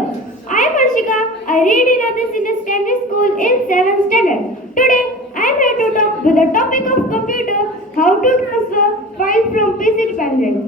Hello, I am Harshika. I read in other senior standard school in 7th standard. Today, I am here to talk with the topic of computer, how to transfer file from PC to pen drive.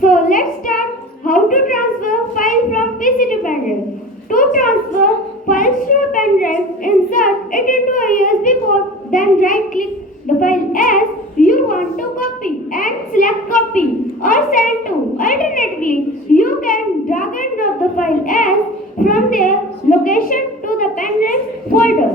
So let's start how to transfer file from PC to pen drive. To transfer files to a pen drive, insert it into a USB port, then right click the file as you want to copy and select copy or send to. Alternatively, you can drag and drop the file as from their location to the pen drive folder,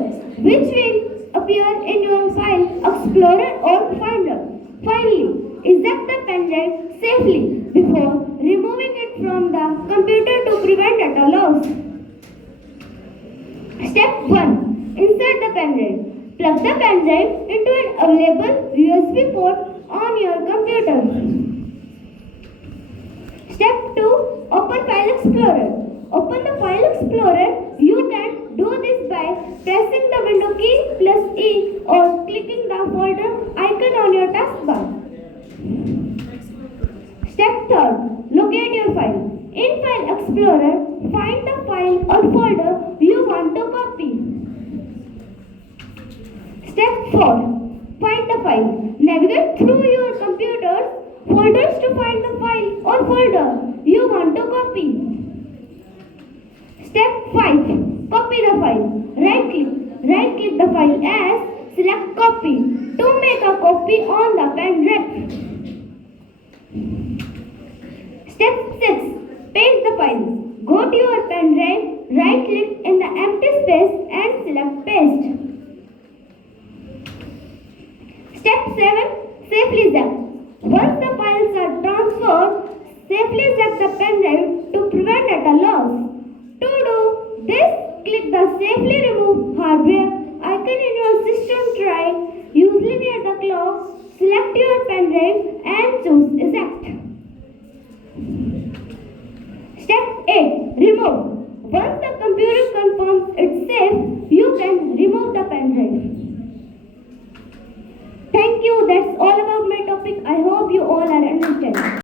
which will appear in your file explorer or finder. Finally, eject the pen drive safely before removing it from the computer to prevent data loss. Step 1. Insert the pen drive. Plug the pen drive into an available USB port on your computer. Step 2. Open File Explorer. Open the File Explorer. You can do this by pressing the window key +E or clicking the folder icon on your taskbar. Step 3. Locate your file. In File Explorer, find the file or folder you want to copy. Step 4. Find the file. Navigate through your computer's folders to find the file or folder you want to copy. Step 5. Copy the file. Right click the file as select copy to make a copy on the pen drive. Step 6. Paste the file. Go to your pen drive, right click in the empty space and select paste. Step 7. Safely eject. Once the files are transferred, safely eject the pen drive to prevent data loss. To do this, click the Safely Remove Hardware icon in your system tray, usually near the clock. Select your pen drive and choose Eject. Step 8. Remove. Once the computer confirms it's safe, you can remove the pen drive. Thank you. That's all about my topic. I hope you all are understanding.